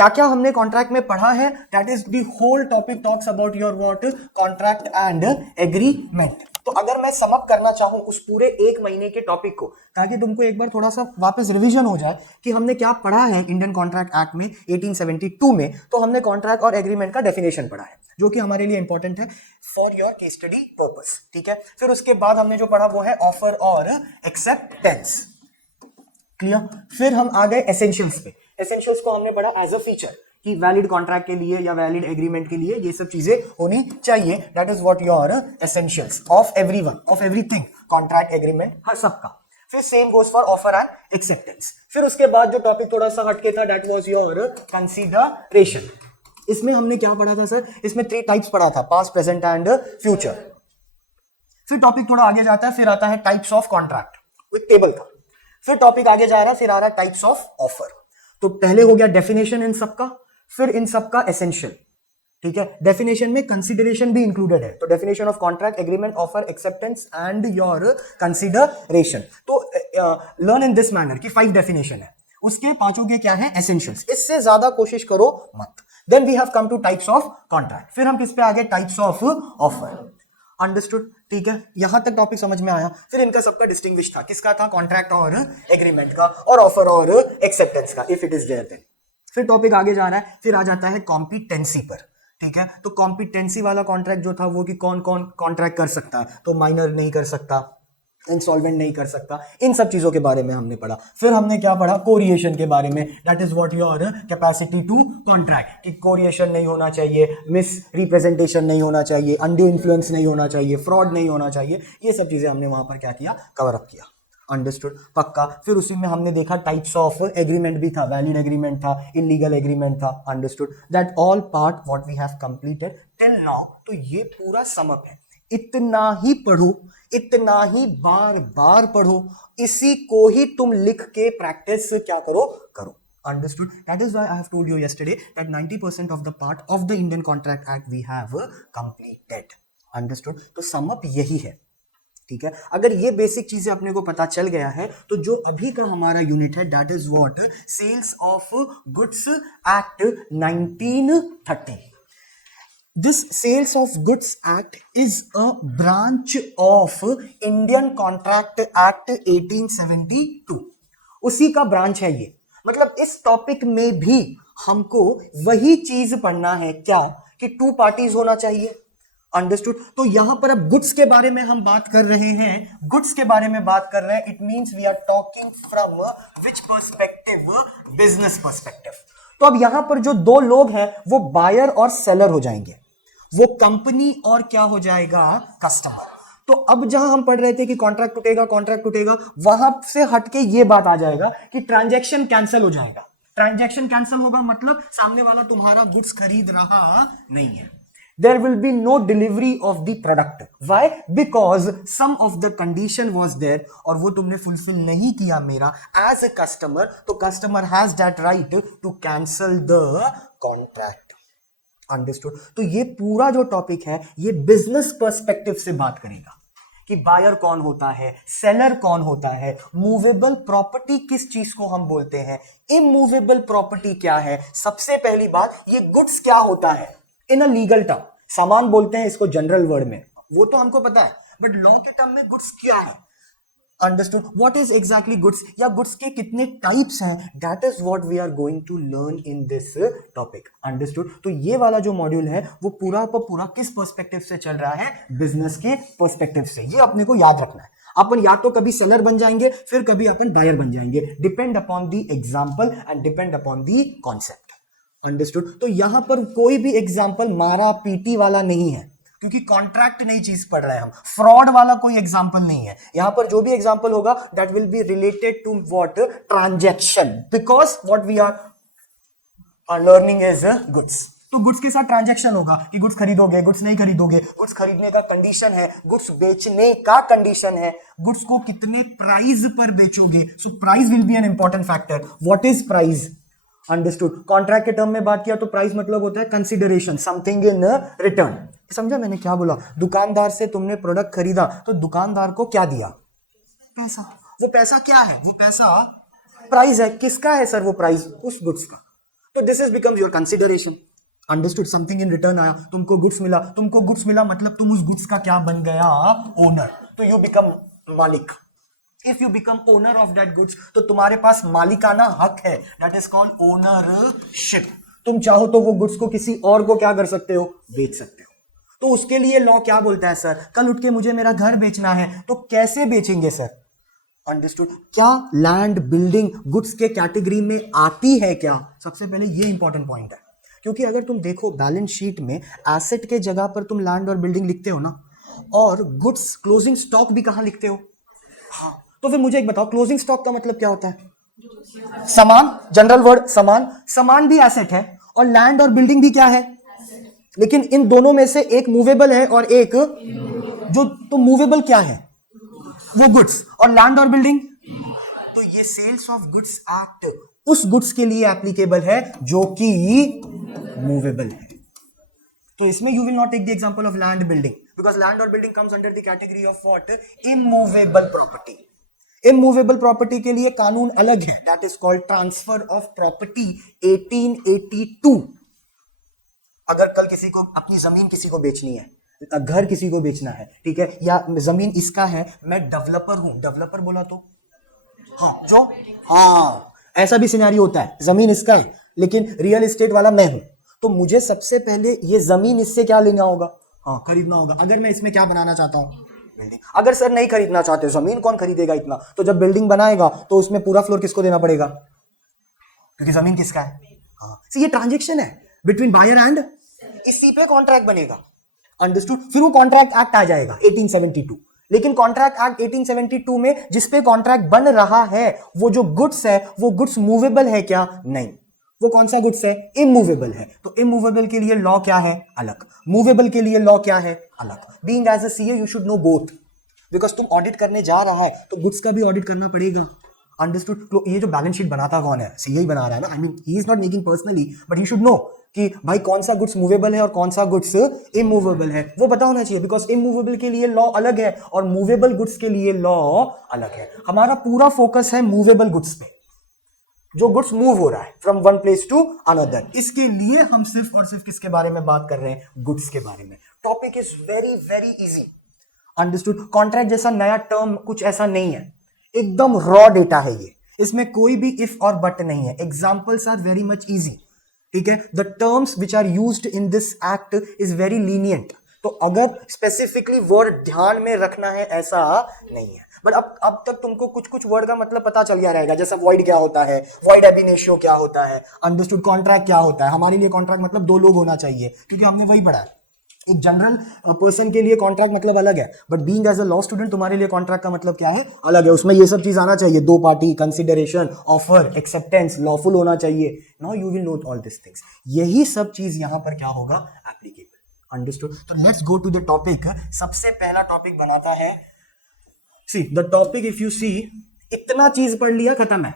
क्या क्या हमने कॉन्ट्रैक्ट में पढ़ा है, that is the whole topic talks about your what contract and agreement. तो अगर मैं सम अप करना चाहूं उस पूरे एक महीने के टॉपिक को, ताकि तुमको एक बार थोड़ा सा वापस रिवीजन हो जाए कि हमने क्या पढ़ा है इंडियन कॉन्ट्रैक्ट एक्ट में 1872 में, तो हमने कॉन्ट्रैक्ट और एग्रीमेंट का डेफिनेशन पढ़ा है जो कि हमारे लिए इंपॉर्टेंट है for your case study purpose, ठीक है। फिर उसके बाद हमने जो पढ़ा वो है ऑफर और एक्सेप्टेंस, क्लियर। फिर हम आ गए एसेंशियल्स पे। एसेंशियल्स को हमने पढ़ा एज अ फीचर कि वैलिड कॉन्ट्रैक्ट के लिए या वैलिड एग्रीमेंट के लिए ये सब चीजें होनी चाहिए, that is what your essentials of everyone, of everything, contract, agreement, हर सबका। फिर same goes for offer and acceptance. फिर उसके बाद जो टॉपिक थोड़ा सा हटके था दैट वाज योर कंसीडरेशन। इसमें हमने क्या पढ़ा था सर, इसमें 3 टाइप्स पढ़ा था, पास्ट, प्रेजेंट एंड फ्यूचर। फिर टॉपिक थोड़ा आगे जाता है, फिर आता है types of contract with table का। फिर टॉपिक आगे जा रहा है, फिर आ रहा है टाइप्स ऑफ ऑफर। तो पहले हो गया डेफिनेशन इन सबका, फिर इन सबका एसेंशियल, ठीक है। डेफिनेशन में कंसीडरेशन भी इंक्लूडेड है, तो definition of contract, agreement, offer, acceptance and your consideration. तो लर्न इन दिस मैनर कि 5 डेफिनेशन है, उसके पांचों के क्या है एसेंशियल्स, इससे ज्यादा कोशिश करो मत। Then we have come to types of contract, फिर हम किस पे आ गए, टाइप्स ऑफ ऑफर। अंडरस्टूड, ठीक है, यहां तक टॉपिक समझ में आया। फिर इनका सबका डिस्टिंग्विश था, किसका था, कॉन्ट्रैक्ट और एग्रीमेंट का, और ऑफर और एक्सेप्टेंस का, if it is there then. फिर टॉपिक आगे जा रहा है, फिर आ जाता है कॉम्पिटेंसी पर, ठीक है। तो कॉम्पिटेंसी वाला कॉन्ट्रैक्ट जो था वो कि कौन कौन कॉन्ट्रैक्ट कर सकता है, तो माइनर नहीं कर सकता, इंस्टॉलमेंट नहीं कर सकता, इन सब चीजों के बारे में हमने पढ़ा। फिर हमने क्या पढ़ा, कोरिएशन के बारे में, that is what your capacity to contract, कि कोरिएशन नहीं होना चाहिए, मिस रिप्रेजेंटेशन नहीं होना चाहिए, अनड्यू इन्फ्लुएंस नहीं होना चाहिए, फ्रॉड नहीं होना चाहिए, ये सब चीजें हमने वहां पर क्या किया, कवर अप किया। अंडरस्टूड, पक्का। फिर उसी में हमने देखा टाइप्स ऑफ एग्रीमेंट भी था, वैलिड एग्रीमेंट था, इलीगल एग्रीमेंट था। Understood, that all part what we have completed till now. तो ये पूरा समअप है, इतना ही पढ़ो, इतना ही बार बार पढ़ो, इसी को ही तुम लिख के प्रैक्टिस क्या करो, Understood? That is why I have told you yesterday that 90% of the part of the Indian Contract Act we have completed. Understood? तो sum up यही है, ठीक है। अगर ये बेसिक चीजें अपने को पता चल गया है तो जो अभी का हमारा यूनिट है that is what sales of goods act 1930। This Sales of Goods Act is a branch of Indian Contract Act 1872. उसी का ब्रांच है ये, मतलब इस टॉपिक में भी हमको वही चीज पढ़ना है, क्या कि 2 पार्टीज होना चाहिए। अंडरस्टूड, तो यहां पर अब गुड्स के बारे में हम बात कर रहे हैं, गुड्स के बारे में बात कर रहे हैं, it means we are talking from which perspective, business perspective. तो अब यहां पर जो 2 लोग हैं वो बायर और सेलर हो जाएंगे, वो कंपनी और क्या हो जाएगा, कस्टमर। तो अब जहां हम पढ़ रहे थे कि कॉन्ट्रैक्ट टूटेगा, वहां से हटके ये बात आ जाएगा कि ट्रांजैक्शन कैंसिल हो जाएगा। ट्रांजैक्शन कैंसिल होगा मतलब सामने वाला तुम्हारा गुड्स खरीद रहा नहीं है। There will be no delivery of the product. Why? Because some of the condition was there और वो तुमने fulfill नहीं किया मेरा as a customer, तो customer has that right to cancel the contract. Understood? तो ये पूरा जो टॉपिक है ये बिजनेस पर्सपेक्टिव से बात करेगा कि बायर कौन होता है, सेलर कौन होता है, मूवेबल प्रॉपर्टी किस चीज को हम बोलते हैं, इमूवेबल प्रॉपर्टी क्या है। सबसे पहली बात, ये गुड्स क्या होता है इन अ लीगल टर्म, सामान बोलते हैं इसको जनरल वर्ड में, वो तो हमको पता है, बट लॉ के टर्म में गुड्स क्या है। Understood, what is exactly goods, या गुड्स के कितने टाइप्स हैं, that is what we are going to learn in this topic. Understood, तो ये वाला जो मॉड्यूल है वो पूरा का पूरा किस पर्सपेक्टिव से चल रहा है, बिजनेस के पर्सपेक्टिव से। ये अपने को याद रखना है, अपन या तो कभी सेलर बन जाएंगे फिर कभी अपन बायर बन जाएंगे, depend upon the example and depend upon the concept. Understood, तो यहां पर कोई भी एग्जाम्पल मारा पीटी वाला नहीं है, क्योंकि कॉन्ट्रैक्ट नई चीज पढ़ रहे हैं हम, फ्रॉड वाला कोई एग्जाम्पल नहीं है। यहां पर जो भी एग्जाम्पल होगा that will be related to what, transaction, because what we are learning is goods. तो गुड्स के साथ ट्रांजैक्शन होगा कि गुड्स खरीदोगे, गुड्स नहीं खरीदोगे, गुड्स खरीदने का कंडीशन है, गुड्स बेचने का कंडीशन है, गुड्स को कितने प्राइस पर बेचोगे। So price will be an important factor. What is price, understood. Contract के टर्म में बात किया तो प्राइस मतलब होता है कंसीडरेशन, समथिंग इन रिटर्न। समझा मैंने क्या बोला, दुकानदार से तुमने प्रोडक्ट खरीदा तो दुकानदार को क्या दिया, पैसा। वो पैसा क्या है, वो पैसा प्राइस है। किसका है सर वो प्राइस, उस गुड्स का। तो this is becomes your consideration. Understood? Something in return आया, तुमको गुड्स मिला मतलब तुम उस गुड्स का क्या बन गया? ओनर। तो यू बिकम मालिक। If you become owner of that goods तो तुम्हारे पास मालिकाना हक है, दैट इज कॉल्ड ओनरशिप। तुम चाहो तो वो गुड्स को किसी और को क्या कर सकते हो? बेच सकते हो। तो उसके लिए लॉ क्या बोलता है? सर कल उठ के मुझे मेरा घर बेचना है तो कैसे बेचेंगे सर? अंडरस्टूड? क्या लैंड बिल्डिंग गुड्स के कैटेगरी में आती है क्या? सबसे पहले ये इंपॉर्टेंट पॉइंट है, क्योंकि अगर तुम देखो बैलेंस शीट में एसेट के जगह पर तुम लैंड और बिल्डिंग लिखते हो ना, और गुड्स क्लोजिंग स्टॉक भी कहां लिखते हो? हाँ, तो फिर मुझे एक बताओ, क्लोजिंग स्टॉक का मतलब क्या होता है? सामान, जनरल वर्ड सामान। सामान भी एसेट है और लैंड और बिल्डिंग भी क्या है? लेकिन इन दोनों में से एक मूवेबल है और एक जो, तो मूवेबल क्या है? वो गुड्स। और लैंड और बिल्डिंग, तो ये सेल्स ऑफ गुड्स एक्ट उस गुड्स के लिए एप्लीकेबल है जो कि मूवेबल है। तो इसमें you will not take the example of land building, because land और building comes under the category of what? Immovable property. Immovable property के लिए कानून अलग है, that is called transfer of property 1882। अगर कल किसी को अपनी जमीन किसी को बेचनी है, घर किसी को बेचना है, ठीक है, या जमीन इसका है, मैं डेवलपर हूं, डेवलपर बोला तो हाँ, जो हाँ, ऐसा भी सिनेरियो होता है, जमीन इसका है लेकिन रियल एस्टेट वाला मैं हूं, तो मुझे सबसे पहले ये जमीन इससे क्या लेना होगा? हाँ, खरीदना होगा। अगर मैं इसमें क्या बनाना चाहता हूं? बिल्डिंग। अगर सर नहीं खरीदना चाहते, जमीन कौन खरीदेगा इतना, तो जब बिल्डिंग बनाएगा तो उसमें पूरा फ्लोर किसको देना पड़ेगा? क्योंकि जमीन किसका है। हाँ, ये ट्रांजेक्शन है बिटवीन बायर एंड, इसी पे कॉन्ट्रैक्ट बनेगा। अंडरस्टूड? फिर वो कॉन्ट्रैक्ट एक्ट आ जाएगा 1872। लेकिन कॉन्ट्रैक्ट एक्ट 1872 में जिसपे कॉन्ट्रैक्ट बन रहा है, वो जो गुड्स है, वो गुड्स मूवेबल है क्या? नहीं। वो कौन सा गुड्स है? इमूवेबल है। तो इमूवेबल के लिए लॉ क्या है? अलग। मूवेबल के लिए लॉ क्या है? अलग। Being as a CA you should know both, because तुम ऑडिट करने जा रहा है तो गुड्स का भी ऑडिट करना पड़ेगा। अंडरस्टूड? ये जो बैलेंस शीट बनाता कौन है? सीए ही बना रहा है ना। I mean he is not making personally, but he should know कि भाई कौन सा गुड्स मूवेबल है और कौन सा गुड्स इमूवेबल है, वो पता होना चाहिए। बिकॉज इमूवेबल के लिए लॉ अलग है और मूवेबल गुड्स के लिए लॉ अलग है। हमारा पूरा फोकस है मूवेबल गुड्स पे, जो गुड्स मूव हो रहा है from one place to another. इसके लिए हम सिर्फ और सिर्फ किसके बारे में बात कर रहे हैं? गुड्स के बारे में। Topic is very very easy. Understood? Contract जैसा नया टर्म कुछ ऐसा नहीं है, एकदम रॉ डेटा है ये, इसमें कोई भी इफ और बट नहीं है। Examples are very much easy, ठीक है। The terms which are used in this act is very lenient. तो अगर स्पेसिफिकली वर्ड ध्यान में रखना है ऐसा नहीं है, बट अब तक तुमको कुछ कुछ वर्ड का मतलब पता चल गया रहेगा, जैसा वॉइड क्या होता है, वॉइड एब इनिशियो क्या होता है, अंडरस्टूड? कॉन्ट्रैक्ट क्या होता है? हमारे लिए कॉन्ट्रैक्ट मतलब दो लोग होना चाहिए, क्योंकि हमने वही पढ़ा है। एक जनरल पर्सन के लिए कॉन्ट्रैक्ट मतलब अलग है, but being as a law student तुम्हारे लिए कॉन्ट्रैक्ट का मतलब क्या है? अलग है। उसमें ये सब चीज आना चाहिए, दो party, consideration, offer, acceptance, lawful होना चाहिए। Now you will know all this things. यही सब चीज यहां पर क्या होगा? एप्लीकेबल। अंडरस्टूड? तो let's go to the topic. सबसे पहला टॉपिक बनाता है, see the topic, if you see, इतना चीज पढ़ लिया, खत्म है।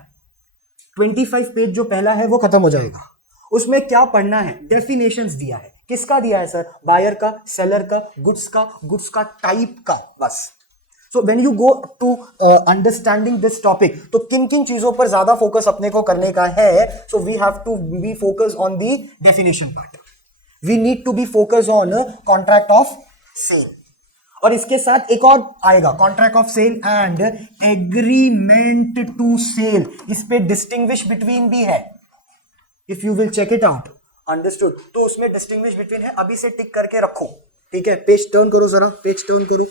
25 पेज जो पहला है वो खत्म हो जाएगा। उसमें क्या पढ़ना है? डेफिनेशंस दिया है। किसका दिया है सर? बायर का, सेलर का, गुड्स का टाइप का, बस। So when you go to understanding this topic, तो किन किन चीजों पर ज्यादा फोकस अपने को करने का है? So we have to be focus on the definition part. We need to be focus on contract of sale, और इसके साथ एक और आएगा, contract of sale and agreement to sale. इस पे डिस्टिंग्विश बिटवीन भी है, if you will check it out. Understood? तो उसमें डिस्टिंग्विश बिटवीन है, अभी से टिक करके रखो, ठीक है। पेज टर्न करो जरा, पेज टर्न करो।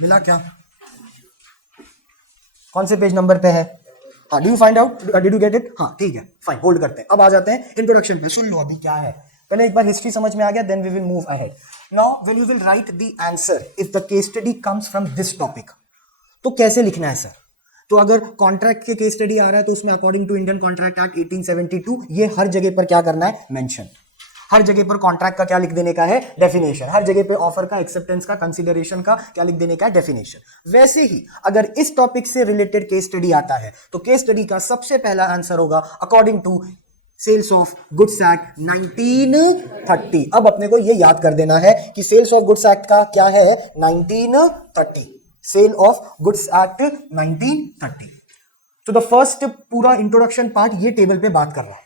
मिला क्या? कौन से पेज नंबर पे है? हाँ, do you find out, did you get it? हाँ, ठीक है, फाइन, होल्ड करते हैं। अब आ जाते हैं इंट्रोडक्शन पे। सुन लो अभी क्या है, पहले एक बार हिस्ट्री समझ में आ गया, then we will move ahead. Now when you will write the answer if the case study comes from this topic, तो कैसे लिखना है सर? तो अगर कॉन्ट्रैक्ट के केस स्टडी आ रहा है तो उसमें according to Indian contract act 1872 ये हर जगह पर क्या करना है? मेंशन। हर जगह पर कॉन्ट्रैक्ट का क्या लिख देने का है? डेफिनेशन। हर जगह पे ऑफर का, एक्सेप्टेंस का, कंसीडरेशन का क्या लिख देने का है? डेफिनेशन। वैसे ही अगर इस टॉपिक से रिलेटेड केस स्टडी आता है तो केस स्टडी का सबसे पहला आंसर होगा according to sales of goods act 1930। अब अपने को ये याद कर देना है कि सेल्स ऑफ गुड्स एक्ट का क्या है? 1930। Sale of goods act 1930। तो द फर्स्ट पूरा इंट्रोडक्शन पार्ट ये टेबल पे बात कर रहा है,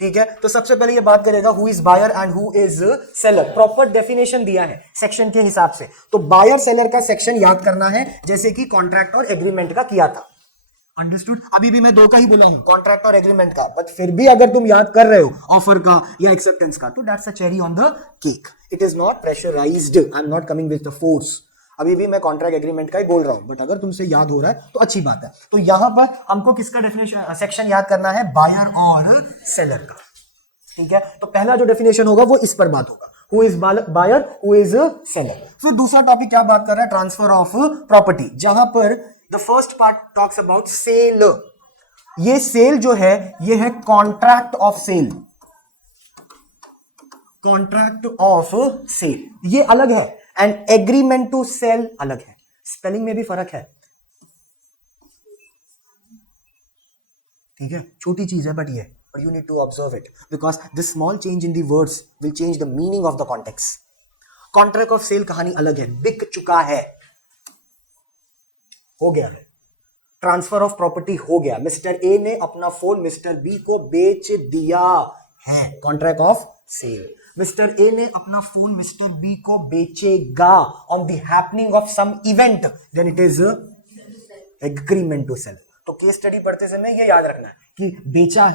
ठीक है। तो सबसे पहले ये बात करेगा who is buyer and who is seller, proper definition दिया है सेक्शन के हिसाब से। तो बायर सेलर का सेक्शन याद करना है जैसे कि कॉन्ट्रैक्ट और एग्रीमेंट का किया था, अंडरस्टूड। अभी भी मैं दो का ही बोला हूं, कॉन्ट्रैक्ट और एग्रीमेंट का, बट फिर भी अगर तुम याद कर रहे हो ऑफर का या एक्सेप्टेंस का, तो that's a cherry on the cake. It is not pressurized, I am not coming with the force. अभी भी मैं कॉन्ट्रैक्ट एग्रीमेंट का ही बोल रहा हूं, बट अगर तुमसे याद हो रहा है तो अच्छी बात है। तो यहां पर हमको किसका डेफिनेशन सेक्शन याद करना है, बायर और सेलर का, ठीक है। तो पहला जो डेफिनेशन होगा वो इस पर बात होगा, who is buyer who is seller. फिर दूसरा टॉपिक क्या बात कर रहा है, ट्रांसफर ऑफ प्रॉपर्टी, जहां पर the first part talks about sale. ये सेल जो है ये है contract of sale, contract of sale ये अलग है, एंड एग्रीमेंट टू सेल अलग है। स्पेलिंग में भी फर्क है, ठीक है, छोटी चीज है बट ये, but you need to observe it because this small change in the words will change the meaning of the context. Contract of sale कहानी अलग है, बिक चुका है, हो गया है। ट्रांसफर ऑफ प्रॉपर्टी हो गया, मिस्टर ए ने अपना फोन मिस्टर बी को बेच दिया है, contract of sale. Mister A ने अपना फोन मिस्टर बी को बेचेगा on the happening of some event, then it is agreement to sale. तो केस स्टडी पढ़ते समय ये याद रखना है कि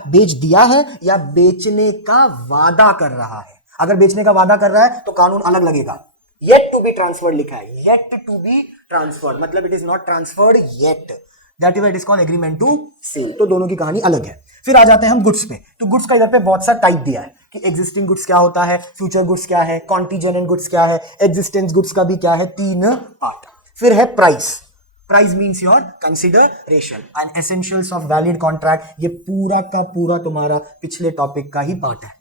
बेच दिया है या बेचने का वादा कर रहा है। अगर बेचने का वादा कर रहा है तो कानून अलग लगेगा, येट टू बी ट्रांसफर्ड लिखा है, येट टू बी ट्रांसफर्ड मतलब it is not transferred yet, that is what is called agreement to sale. तो दोनों की कहानी अलग है। फिर आ जाते हैं हम गुड्स पे। तो गुड्स का इधर पे बहुत सा टाइप दिया है कि एग्जिस्टिंग गुड्स क्या होता है, फ्यूचर गुड्स क्या है, कॉन्टीजेंट गुड्स क्या है, एग्जिस्टेंस गुड्स का भी क्या है, 3 पार्ट। फिर है price, price means your consideration and essentials of valid contract. ये पूरा का पूरा तुम्हारा पिछले टॉपिक का ही पार्ट है।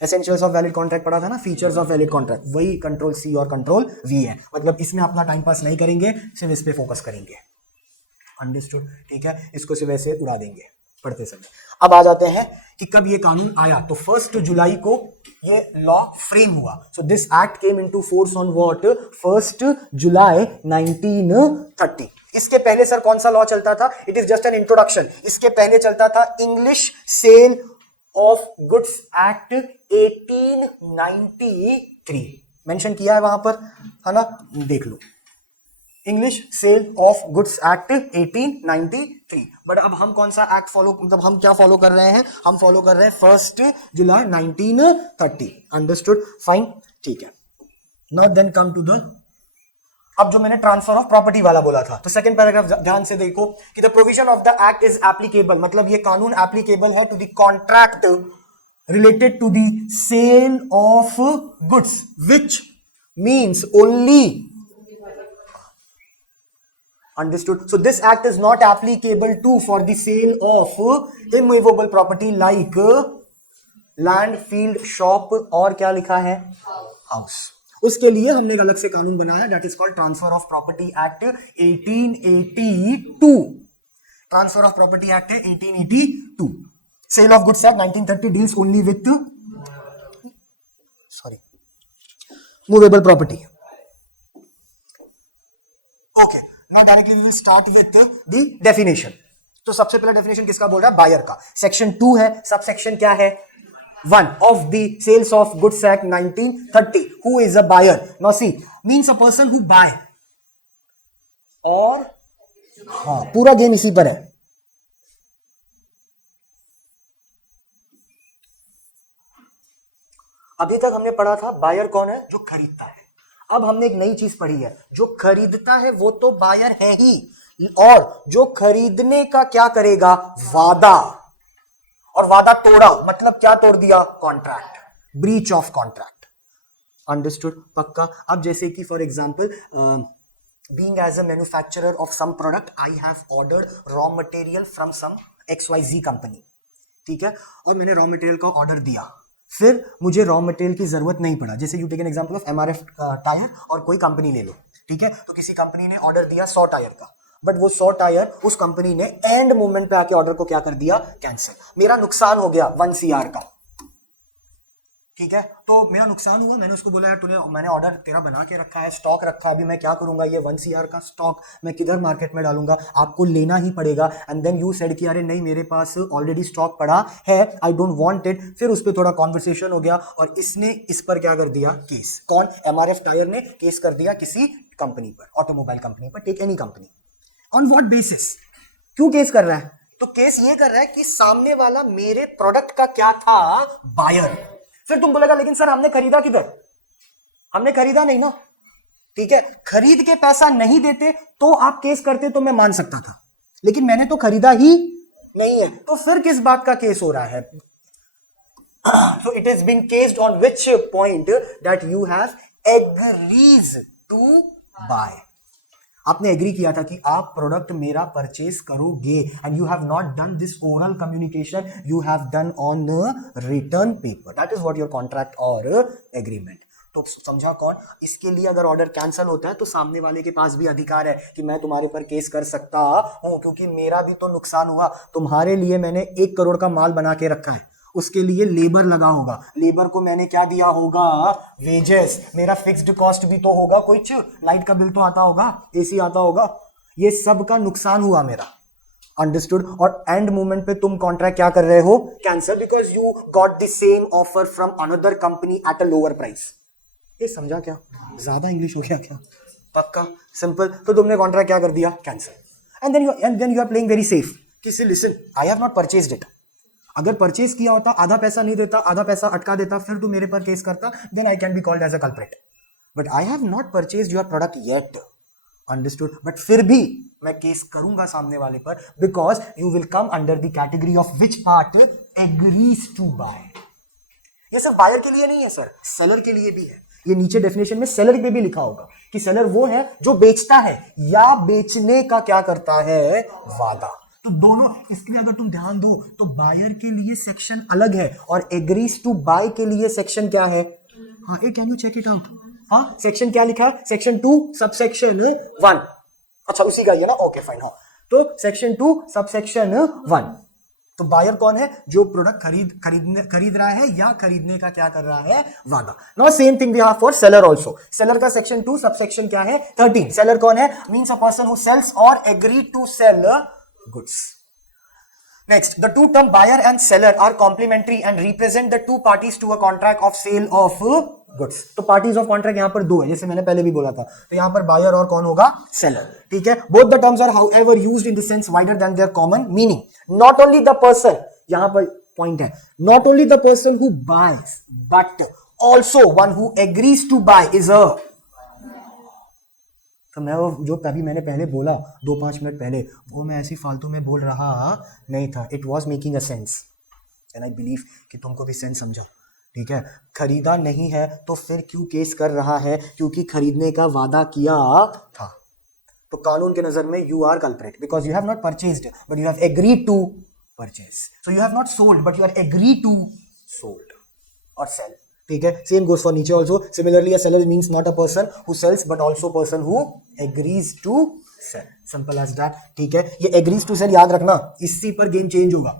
एसेंशियल्स ऑफ वैलिड कॉन्ट्रैक्ट पढ़ा था ना, फीचर्स ऑफ वैलिड कॉन्ट्रैक्ट, वही कंट्रोल सी और कंट्रोल वी है। मतलब इसमें अपना टाइम पास नहीं करेंगे, सिर्फ इस पे फोकस करेंगे, अंडरस्टूड, ठीक है। इसको सिर्फ ऐसे उड़ा देंगे पढ़ते समय। अब आ जाते हैं कि कब ये कानून आया। तो 1 जुलाई को ये लॉ फ्रेम हुआ। So this act came into force on what, 1 July 1930। इसके पहले सर कौन सा लॉ चलता था, it is just an introduction. इसके पहले चलता था English sale of goods act 1893, mention किया है वहां पर, है ना, देख लो, English sale of goods act 1893। But अब हम कौन सा एक्ट फॉलो, मतलब हम क्या फॉलो कर रहे हैं, हम फॉलो कर रहे हैं 1 जुलाई 1930, अंडरस्टूड, फाइन, ठीक है। Now then come to the, अब जो मैंने ट्रांसफर ऑफ प्रॉपर्टी वाला बोला था, तो सेकंड पैराग्राफ ध्यान से देखो कि the provision of the act is applicable, मतलब ये कानून एप्लीकेबल है to the contract related to the sale of goods, which means only, understood, so this act is not applicable to for the sale of immovable property like land, field, shop और क्या लिखा है, house. उसके लिए हमने एक अलग से कानून बनाया, that is called transfer of property act 1882। Transfer of property act है 1882। Sale of goods act 1930 deals only with movable property. Okay, now directly we will start with the definition। तो सबसे पहला डेफिनेशन किसका बोल रहा है, बायर का। Section 2 है, सब सेक्शन क्या है, 1 of the sales of goods act 1930, who is a buyer, now see means a person who buy, और हाँ पूरा गेम इसी पर है। अभी तक हमने पढ़ा था बायर कौन है, जो खरीदता है। अब हमने एक नई चीज पढ़ी है, जो खरीदता है वो तो बायर है ही, और जो खरीदने का क्या करेगा, वादा, और वादा तोड़ा मतलब क्या तोड़ दिया, contract, breach of contract, understood, पक्का। अब जैसे कि for example, being as a manufacturer of some product, I have ordered raw material from some XYZ company, ठीक है, और मैंने रॉ मटेरियल का ऑर्डर दिया, फिर मुझे रॉ मटेरियल की जरूरत नहीं पड़ा। जैसे you take an example of MRF tyre, और कोई कंपनी ले लो, ठीक है, तो किसी कंपनी ने ऑर्डर दिया 100 टायर का, बट वो 100 टायर उस कंपनी ने एंड मोमेंट पे आके ऑर्डर को क्या कर दिया, कैंसिल। मेरा नुकसान हो गया 1 CR का, ठीक है, तो मेरा नुकसान हुआ, मैंने उसको बोला यार तूने, मैंने ऑर्डर तेरा बना के रखा है, स्टॉक रखा है, अभी मैं क्या करूंगा, ये 1 CR का स्टॉक मैं किधर मार्केट में डालूंगा, आपको लेना ही पड़ेगा। एंड देन यू सेड कि अरे नहीं मेरे पास ऑलरेडी स्टॉक पड़ा है, आई डोंट वांट इट। फिर उस पर थोड़ा कॉन्वर्सेशन हो गया और इसने इस पर क्या कर दिया, केस। कौन? MRF टायर ने केस कर दिया किसी कंपनी पर, ऑटोमोबाइल कंपनी पर, take any company. On what basis? क्यों केस कर रहा है? तो केस ये कर रहा है कि सामने वाला मेरे प्रोडक्ट का क्या था, बायर। फिर तुम बोलेगा लेकिन सर हमने खरीदा किधर? हमने खरीदा नहीं ना, ठीक है, खरीद के पैसा नहीं देते तो आप केस करते तो मैं मान सकता था, लेकिन मैंने तो खरीदा ही नहीं है, तो फिर किस बात का केस हो रहा है? So it is being cased on which point that you have agrees to buy. आपने एग्री किया था कि आप प्रोडक्ट मेरा परचेज करोगे, and you have not done this oral communication, you have done on return paper, that is what your contract और agreement. तो समझा कौन? इसके लिए अगर ऑर्डर कैंसिल होता है तो सामने वाले के पास भी अधिकार है कि मैं तुम्हारे पर केस कर सकता हूं, क्योंकि मेरा भी तो नुकसान हुआ, तुम्हारे लिए मैंने 1 करोड़ का माल बना के रखा है, उसके लिए लेबर लगा होगा, लेबर को मैंने क्या दिया होगा, वेजेस, मेरा फिक्स्ड कॉस्ट भी तो होगा, कुछ लाइट का बिल तो आता होगा, एसी आता होगा, ये सब का नुकसान हुआ मेरा। अंडरस्टूड? और एंड मोमेंट पे तुम कॉन्ट्रैक्ट क्या कर रहे हो, cancel, because you got the same offer from another company at a lower price. ये समझा क्या? ज्यादा इंग्लिश हो गया क्या? पक्का सिंपल। तो तुमने कॉन्ट्रैक्ट क्या कर दिया, cancel. And then you are playing very safe कि listen, I have not purchased it. अगर परचेज किया होता, आधा पैसा नहीं देता, आधा पैसा अटका देता, फिर तू मेरे पर केस करता, then I can be called as a culprit. But I have not purchased your product yet. Understood? But फिर भी मैं केस करूंगा सामने वाले पर, because you will come under the category of which part agrees to buy. ये सिर्फ buyer के लिए नहीं है सर, सेलर के लिए भी है। ये नीचे डेफिनेशन में सेलर पे भी लिखा होगा कि सेलर वो है जो बेचता है या बेचने का क्या करता है, वादा। तो दोनों, इसके लिए अगर तुम ध्यान दो तो बायर के लिए सेक्शन अलग है और एग्रीज टू बाय के लिए सेक्शन क्या है? हाँ, can you check it out? हाँ, सेक्शन क्या लिखा है? Section 2 subsection 1। अच्छा, उसी का ये ना, ओके फाइन। हाँ, तो सेक्शन 2 सबसेक्शन 1। तो बायर कौन है? जो प्रोडक्ट खरीद रहा है या खरीदने का क्या कर रहा है, वादा। Now same thing we have for seller also. Seller का सेक्शन 2 सबसेक्शन क्या है, 13। सेलर कौन है? Means a person who sells और agree to sell goods. Next, the two term buyer and seller are complementary and represent the two parties to a contract of sale of goods. तो parties of contract यहाँ पर 2 है, जैसे मैंने पहले भी बोला था। तो यहाँ पर buyer और कौन होगा, seller। ठीक है, both the terms are however used in the sense wider than their common meaning. Not only the person, यहाँ पर point है, not only the person who buys but also one who agrees to buy is a। तो मैं वो जो तभी मैंने पहले बोला 2-5 मिनट पहले, वो मैं ऐसी फालतू में बोल रहा नहीं था। It was making a sense and I believe कि तुमको भी सेंस समझा। ठीक है, खरीदा नहीं है तो फिर क्यों केस कर रहा है, क्योंकि खरीदने का वादा किया था। तो कानून के नजर में you are culprit because you have not purchased but you have agreed to purchase. So you have not sold but you are agree to sold और सेल। ठीक है, सेम गोस फॉर नीचे also. Similarly a seller means not a person who sells but also person who agrees to sale. Simple as that. ठीक है, ये agrees to cell याद रखना, इसी पर गेम चेंज होगा।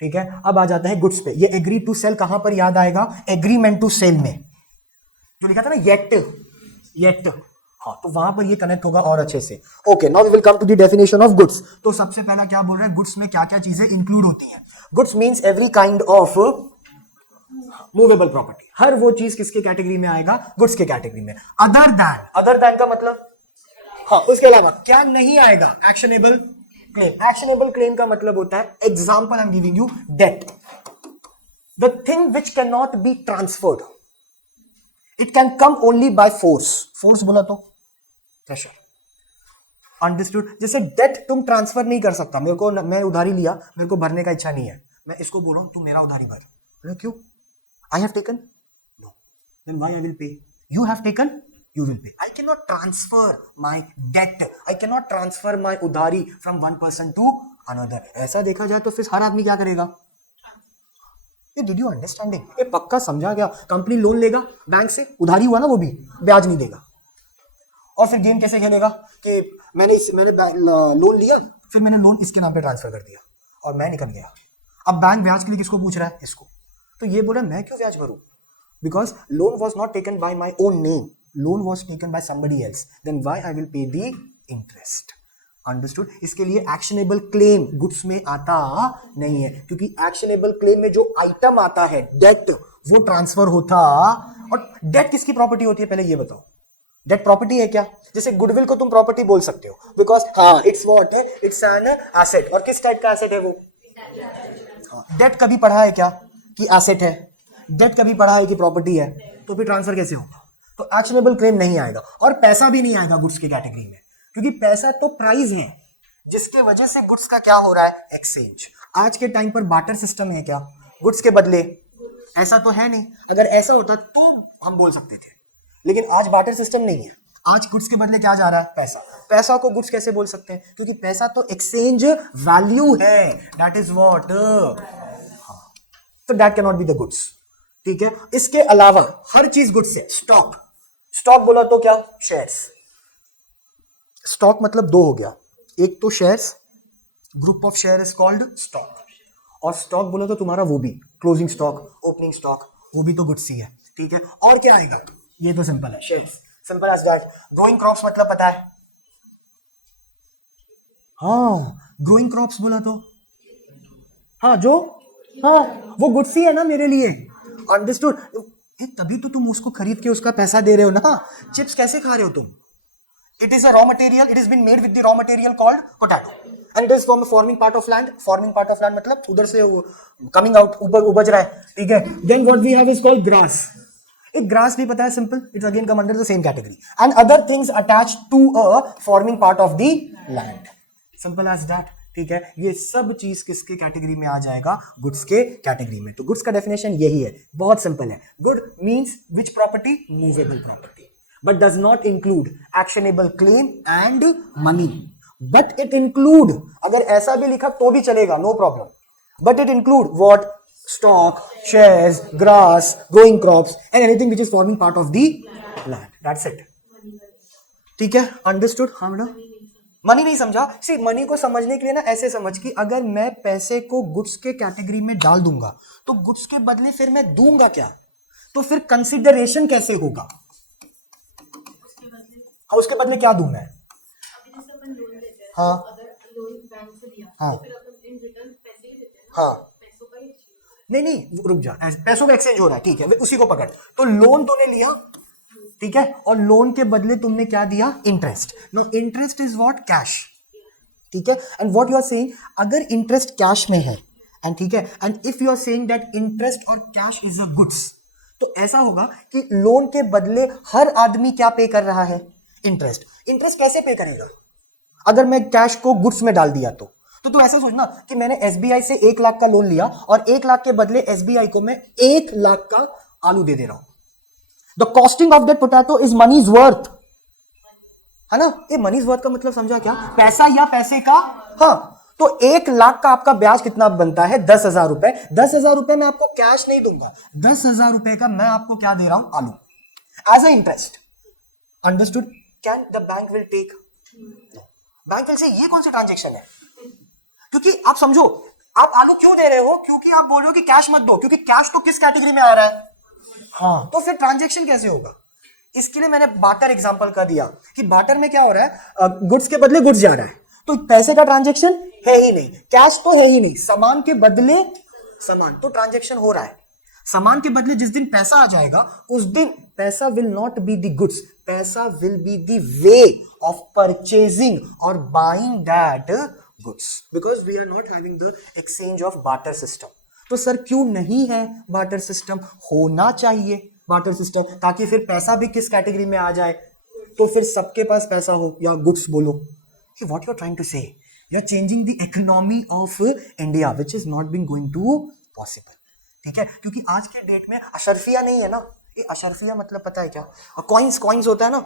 ठीक है, अब आ जाता है गुड्स पे। ये एग्री टू सेल कहां पर याद आएगा, एग्रीमेंट टू सेल में जो लिखा था ना, येट। हाँ, तो वहां पर ये कनेक्ट होगा और अच्छे से। Okay, now we will come to the definition of goods. तो सबसे पहला क्या बोल रहे हैं, गुड्स में क्या क्या चीजें इंक्लूड होती हैं। Goods means every kind of movable property. हर वो चीज किसके कैटेगरी में आएगा, गुड्स के कैटेगरी में। अदर देन का मतलब, हाँ, उसके अलावा क्या नहीं आएगा, एक्शनेबल क्लेम। एक्शनेबल क्लेम का मतलब होता है, example I am giving you, debt, the thing which can not be transferred, it can come only by force. Force बोला तो प्रेशर। अंडरस्टूड? जैसे डेट तुम ट्रांसफर नहीं कर सकता, मेरे को, मैं उधारी लिया, मेरे को भरने का इच्छा नहीं है, मैं इसको बोलूं तू मेरा उधारी भर, क्यों? I have taken? No. Then why I will pay? You have taken? You will pay. I cannot transfer my debt. I cannot transfer my udhari from one person to another. ऐसा देखा जाए तो फिर हर आदमी क्या करेगा? ये did you understanding? ये पक्का समझा गया। कंपनी लोन लेगा बैंक से, उधारी हुआ ना, वो भी ब्याज नहीं देगा। और फिर गेम कैसे खेलेगा कि मैंने लोन लिया, फिर मैंने लोन इसके नाम पे ट्रांसफर कर दिया और मैं निकल गया। अब बैंक ब्याज के लिए किसको पूछ रहा है, इसको। तो ये बोला मैं क्यों ब्याज भरूं, Because loan was not taken by my own name. Loan was taken by somebody else. Then why I will pay the interest? Understood. इसके लिए एक्शनेबल क्लेम गुड्स में आता नहीं है, क्योंकि एक्शनेबल क्लेम में जो आइटम आता है डेट वो ट्रांसफर होता. और डेट किसकी प्रॉपर्टी होती है पहले ये बताओ. डेट प्रॉपर्टी है क्या? जैसे गुडविल को तुम प्रॉपर्टी बोल सकते हो बिकॉज हाँ इट्स व्हाट है, इट्स एन एसेट. और किस टाइप का एसेट है वो? डेट कभी पढ़ा है क्या कि एसेट है? डेट कभी पढ़ा है कि प्रॉपर्टी है? तो फिर ट्रांसफर कैसे होगा? तो एक्शनेबल क्लेम नहीं आएगा. और पैसा भी नहीं आएगा गुड्स की कैटेगरी में, क्योंकि पैसा तो प्राइस है जिसके वजह से गुड्स का क्या हो रहा है? एक्सचेंज. आज के टाइम पर बार्टर सिस्टम है क्या? गुड्स के बदले? ऐसा तो है नहीं. अगर ऐसा होता तो हम बोल सकते थे, लेकिन आज बार्टर सिस्टम नहीं है. आज गुड्स के बदले क्या जा रहा है? पैसा. पैसा को गुड्स कैसे बोल सकते हैं? क्योंकि पैसा तो एक्सचेंज वैल्यू है. That is what. तो that can not be the goods. ठीक है. इसके अलावा हर चीज गुड्स है. स्टॉक. स्टॉक बोला तो क्या? शेयर्स. स्टॉक मतलब दो हो गया. एक तो shares, group of share is called stock. और स्टॉक बोला तो तुम्हारा वो भी क्लोजिंग स्टॉक, ओपनिंग स्टॉक, वो भी तो गुड्स ही है. ठीक है. और क्या आएगा? ये तो सिंपल है, shares. Simple as that. Growing crops मतलब पता है? हाँ ग्रोइंग क्रॉप्स बोला तो हाँ जो हाँ वो गुड्स ही है ना मेरे लिए. अंडरस्टूड. तभी तो तुम उसको खरीद के उसका पैसा दे रहे हो ना. चिप्स कैसे खा रहे हो तुम? It is a raw material. It has been made with the raw material called potato, and it is from a forming part of land. Forming part of land मतलब उधर से coming out, ऊपर उपज रहा है. ठीक है. Then what we have is called grass. एक grass भी पता है, simple. It's again come under the same category. And other things attached to a forming part of the land. Simple as that. ठीक है. ये सब चीज किसके कैटेगरी में आ जाएगा? गुड्स के कैटेगरी में. तो गुड्स का डेफिनेशन यही है, बहुत सिंपल है. Good means which property? Movable property. But does not include actionable claim and money. But it include, अगर ऐसा भी लिखा तो भी चलेगा, no problem. But it include what? Stock, shares, grass, growing crops, and anything which is forming part of the land. That's it. ठीक है. Understood? हाँ बेटा. मनी नहीं समझा? सी मनी को समझने के लिए ना ऐसे समझ कि अगर मैं पैसे को गुड्स के कैटेगरी में डाल दूंगा तो गुड्स के बदले फिर मैं दूंगा क्या? तो फिर कंसिडरेशन कैसे होगा? उसके बदले क्या दूं मैं? हाँ हाँ हाँ नहीं नहीं रुक जा. पैसों का एक्सचेंज हो रहा है. ठीक है. उसी को पकड़. तो लोन तूने लिया. ठीक है. और लोन के बदले तुमने क्या दिया? Interest. No interest is what? Cash. ठीक है. And what you are saying, अगर इंटरेस्ट कैश में है एंड ठीक है, and if you are saying that interest और कैश इज अ गुड्स, तो ऐसा होगा कि लोन के बदले हर आदमी क्या पे कर रहा है? इंटरेस्ट. इंटरेस्ट कैसे पे करेगा? अगर मैं कैश को गुड्स में डाल दिया तो तू ऐसे सोचना कि मैंने एसबीआई से 1 लाख का लोन लिया और 1 लाख के बदले एसबीआई को मैं 1 लाख का आलू दे रहा हूं. The costing of that potato is money's worth. है ना? ये मनीज वर्थ का मतलब समझा क्या? पैसा या पैसे का. हाँ. तो 1 लाख का आपका ब्याज कितना बनता है? 10,000 रुपए. 10,000 रुपए मैं आपको कैश नहीं दूंगा. 10,000 रुपए का मैं आपको क्या दे रहा हूं? आलू. As a interest. Understood? Can the bank will take? Bank will say ये कौन सी ट्रांजेक्शन है? क्योंकि आप समझो, आप आलू क्यों दे रहे हो? क्योंकि आप बोल रहे हो कि कैश मत दो, क्योंकि कैश तो किस कैटेगरी में आ रहा है? हाँ. तो फिर ट्रांजेक्शन कैसे होगा? इसके लिए मैंने बार्टर एग्जांपल का दिया कि बार्टर में क्या हो रहा है? गुड्स के बदले गुड्स जा रहा है, तो पैसे का ट्रांजेक्शन है ही नहीं, कैश तो है ही नहीं, सामान के बदले सामान, तो ट्रांजेक्शन हो रहा है. सामान के बदले जिस दिन पैसा आ जाएगा उस दिन पैसा will not be the goods, पैसा will be the way of purchasing और buying that goods, because we are not having the exchange of barter system. तो सर क्यों नहीं है बार्टर सिस्टम? होना चाहिए बार्टर सिस्टम, ताकि फिर पैसा भी किस कैटेगरी में आ जाए? तो फिर सबके पास पैसा हो या गुड्स बोलो. What you are trying to say, you are changing the economy of India which is not being going to possible. ठीक है. क्योंकि आज के डेट में अशरफिया नहीं है ना. ये अशरफिया मतलब पता है क्या? कॉइन्स होता है ना.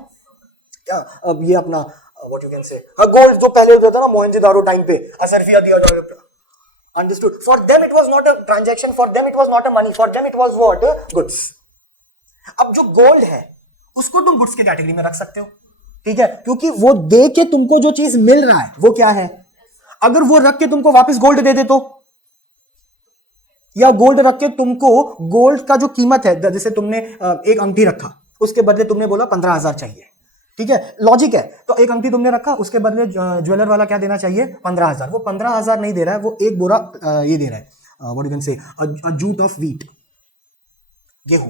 क्या अब ये अपना व्हाट यू कैन से गोल्ड जो पहले होता था ना मोहनजोदारो टाइम पे, अशरफिया दिया. Understood? For them it was not a transaction, for them it was not a money, for them it was what? Goods. अब जो गोल्ड है उसको तुम गुड्स के कैटेगरी में रख सकते हो. ठीक है. क्योंकि वो दे के तुमको जो चीज मिल रहा है वो क्या है? अगर वो रख के तुमको वापस गोल्ड दे दे तो या गोल्ड रख के तुमको गोल्ड का जो कीमत है, जैसे तुमने एक अंगठी रखा, उसके बदले तुमने बोला 15,000 चाहिए, ठीक है, लॉजिक है। तो एक अंगठी तुमने रखा, उसके बदले ज्वेलर वाला क्या देना चाहिए, 15,000। वो 15,000 नहीं दे रहा है, वो एक बोरा ये दे रहा है, what you can say, a jute of wheat, गेहूं।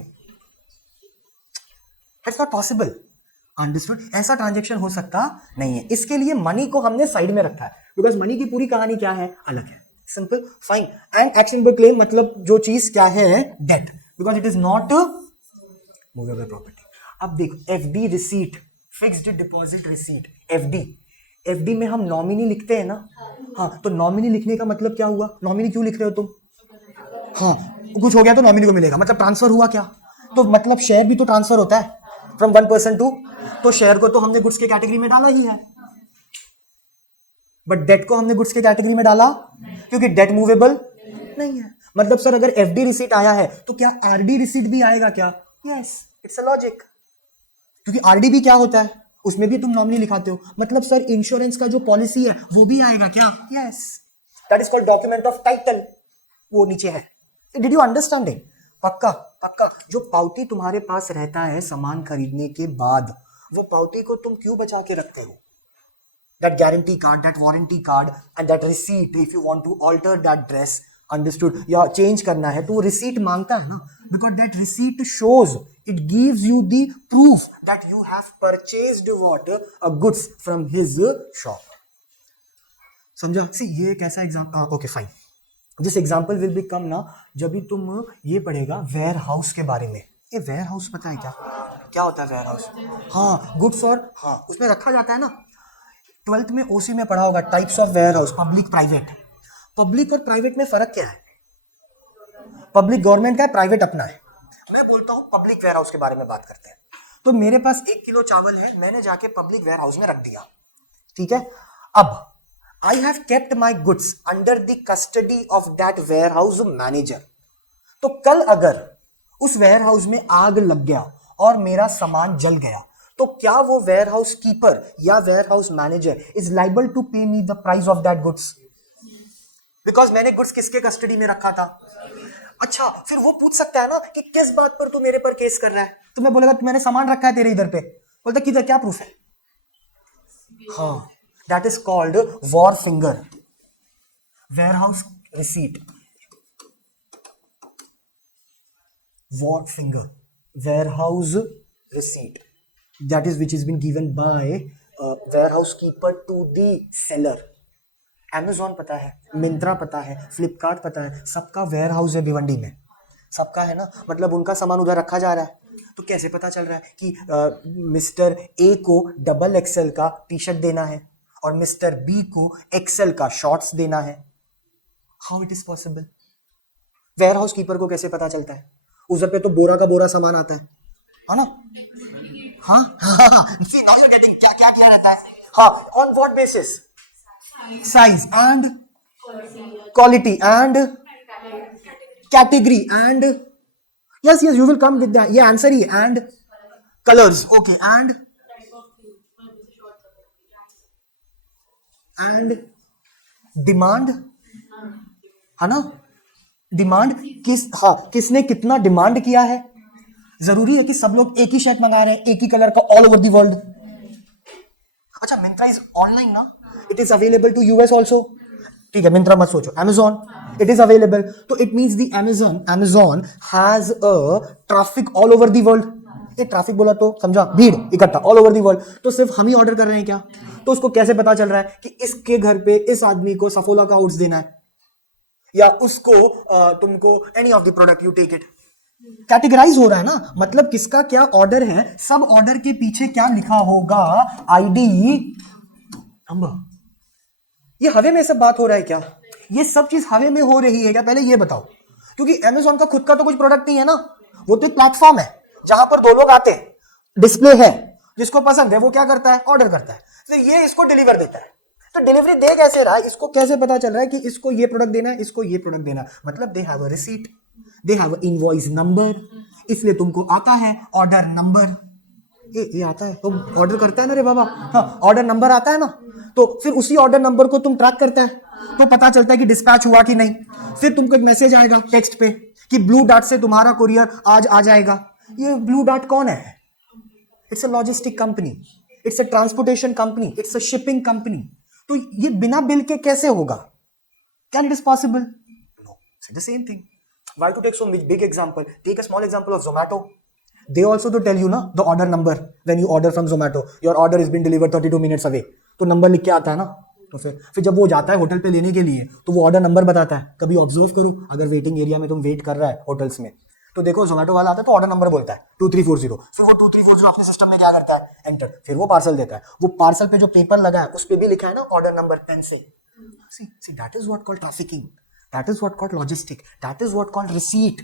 It's not possible, understood. ऐसा ट्रांजेक्शन हो सकता नहीं है। इसके लिए मनी को हमने साइड में रखा है, बिकॉज मनी की पूरी कहानी क्या है, अलग है, simple, fine. And actionable claim मतलब जो चीज क्या है, debt, because it is not movable property. अब देखो, FD receipt, fixed deposit receipt, FD, FD में हम नॉमिनी लिखते हैं ना, हाँ, तो नॉमिनी लिखने का मतलब क्या हुआ, नॉमिनी क्यों लिख रहे हो तुम, हाँ, कुछ हो गया तो नॉमिनी को मिलेगा, मतलब ट्रांसफर हुआ क्या, तो मतलब शेयर भी तो ट्रांसफर होता है फ्रॉम वन पर्सन टू, तो शेयर को तो हमने गुड्स के कैटेगरी में डाला ही है, बट डेट को हमने गुड्स के कैटेगरी में डाला क्योंकि डेट मूवेबल नहीं है। मतलब सर अगर एफडी रिसीट आया है तो क्या आरडी रिसीट भी आएगा क्या, यस, इट्स अ लॉजिक, क्योंकि आरडी भी क्या होता है, उसमें भी तुम नॉमिनी लिखाते हो, मतलब सर इंश्योरेंस का जो पॉलिसी है वो भी आएगा क्या, yes, that is called document of title, वो नीचे है। डिड यू अंडरस्टैंड इट, पक्का पक्का। जो पावती तुम्हारे पास रहता है सामान खरीदने के बाद, वो पावती को तुम क्यों बचा के रखते हो, that guarantee card, that warranty card and that receipt, if you want to alter that dress, understood, या change करना है तो वो receipt मांगता है ना, because that receipt shows, it gives you the proof that you have purchased what, a goods from his shop। समझा, see ये एक ऐसा example, okay fine, this example will become ना जब भी तुम ये पढ़ेगा वेयर हाउस के बारे में। ये वेयर हाउस पता है क्या, क्या होता है वेयर हाउस, हाँ, गुड्स और, हाँ, उसमें रखा जाता है ना। 12th में ओसी में पढ़ा होगा, types of warehouse, public private. Public और प्राइवेट में फर्क क्या है, पब्लिक गवर्नमेंट का है, प्राइवेट अपना है। मैं बोलता हूं पब्लिक वेयर हाउस के बारे में बात करते हैं। तो मेरे पास 1 किलो चावल है, मैंने जाके पब्लिक वेयर हाउस में रख दिया, ठीक है। अब I have kept my goods under the custody of that warehouse manager. तो कल अगर उस वेयर हाउस में आग लग गया और मेरा सामान जल गया, तो क्या वो वेयर हाउस कीपर या warehouse manager is liable to pay me the price of that goods, because मैंने गुड्स किसके कस्टडी में रखा था। अच्छा, फिर वो पूछ सकता है ना कि किस बात पर तू मेरे पर केस कर रहा है, तो मैं बोलेगा मैंने सामान रखा है तेरे इधर पे, बोलता किधर, क्या प्रूफ है, हाँ, that is called wharfinger, warehouse receipt, wharfinger, warehouse receipt, that is which has been given by warehouse keeper to the seller। Amazon पता है, मिंत्रा पता है, फ्लिपकार्ट पता है, सबका वेयर हाउस है भिवंडी में, सबका है ना, मतलब उनका सामान उधर रखा जा रहा है। तो कैसे पता चल रहा है कि मिस्टर ए को डबल एक्सेल का टी शर्ट देना है और मिस्टर बी को एक्सेल का शॉर्ट्स देना है, how it is possible, warehouse keeper को कैसे पता चलता है, उधर पे तो बोरा का बोरा सामान आता है ना, हाँ, see now you're getting, क्या क्या किया रहता है, हाँ, on what basis, size and quality and category and yes you will come with that, ये आंसर ही है, and colors, okay, and demand, है ना, डिमांड किस, हाँ, किसने कितना डिमांड किया है, जरूरी है कि सब लोग एक ही शर्ट मंगा रहे हैं एक ही कलर का ऑल ओवर द वर्ल्ड। अच्छा, मिंत्रा इज ऑनलाइन ना, it is available to us also, ठीक है, मिंत्रा मत सोचो, अमेजॉन इट इज अवेलेबल, तो it means the Amazon has a traffic all over the world. ये ट्रैफिक बोला तो समझा, भीड़ इकट्ठा ऑल ओवर द वर्ल्ड, तो सिर्फ हम ही ऑर्डर कर रहे हैं क्या, तो उसको कैसे पता चल रहा है कि इसके घर पे इस आदमी को सफोला का ओट्स देना है या उसको तुमको any of the product you take it, categorize हो रहा है ना, मतलब किसका क्या ऑर्डर है, सब ऑर्डर के पीछे क्या लिखा होगा, आईडी नंबर। ये हवे में सब बात हो रहा है क्या, ये सब चीज हवे में हो रही है क्या, पहले ये बताओ, क्योंकि अमेजॉन का खुद का तो कुछ प्रोडक्ट नहीं है ना, वो तो एक प्लेटफॉर्म है जहां पर दो लोग आते हैं, डिस्प्ले है, जिसको पसंद है वो क्या करता है, ऑर्डर करता है, फिर ये इसको डिलीवर देता है। तो डिलीवरी दे कैसे रहा है, इसको कैसे पता चल रहा है कि इसको ये प्रोडक्ट देना है, इसको ये प्रोडक्ट देना है, मतलब they have a receipt, they have a invoice number, इसलिए तुमको आता है ऑर्डर नंबर, ये आता है, तुम ऑर्डर करता है ना रे बाबा, हाँ, ऑर्डर नंबर आता है ना, तो फिर उसी ऑर्डर नंबर को तुम ट्रैक करता है, तो पता चलता है कि डिस्पैच हुआ कि नहीं। फिर तुमको एक मैसेज आएगा टेक्स्ट पे कि ब्लू डार्ट से तुम्हारा कुरियर आज आ जाएगा। ये ब्लू डार्ट कौन है? It's a logistic company, it's a transportation company, it's a shipping company. तो ये बिना बिल के कैसे होगा? Can it is possible? No, it's the same thing. Why to take so big example? Take a small example of Zomato. They also to tell you ना the order number when you order from Zomato. Your order is been delivered 32 minutes away. तो number लिख के आता है ना। तो फिर जब वो जाता है होटल पे लेने के लिए तो वो ऑर्डर नंबर बताता है। कभी ऑब्जर्व करो, अगर वेटिंग एरिया में तुम वेट कर रहा है होटल्स में, तो देखो जोमेटो वाला आता है तो ऑर्डर नंबर बोलता है 2340। फिर वो 2340 अपने सिस्टम में क्या करता है, एंटर, फिर वो पार्सल देता है। वो पार्सल पे जो पेपर लगा है उस पे भी लिखा है ना ऑर्डर नंबर पेन से। See, that is what called trafficking. That is what called logistic. That is what called receipt.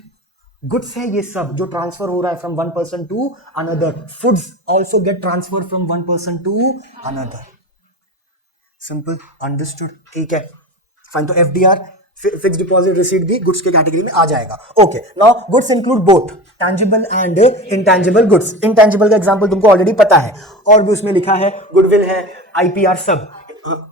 Goods है ये सब जो ट्रांसफर हो रहा है from one person to another. Foods also get transferred from one person to another. Simple, understood? ठीक है, fine. तो FDR फिक्स डिपॉजिट रिसीट भी गुड्स के कैटेगरी में आ जाएगा। Okay, now goods include both tangible and intangible goods. Intangible का example तुमको already पता है, और भी उसमें लिखा है, गुडविल है, IPR सब।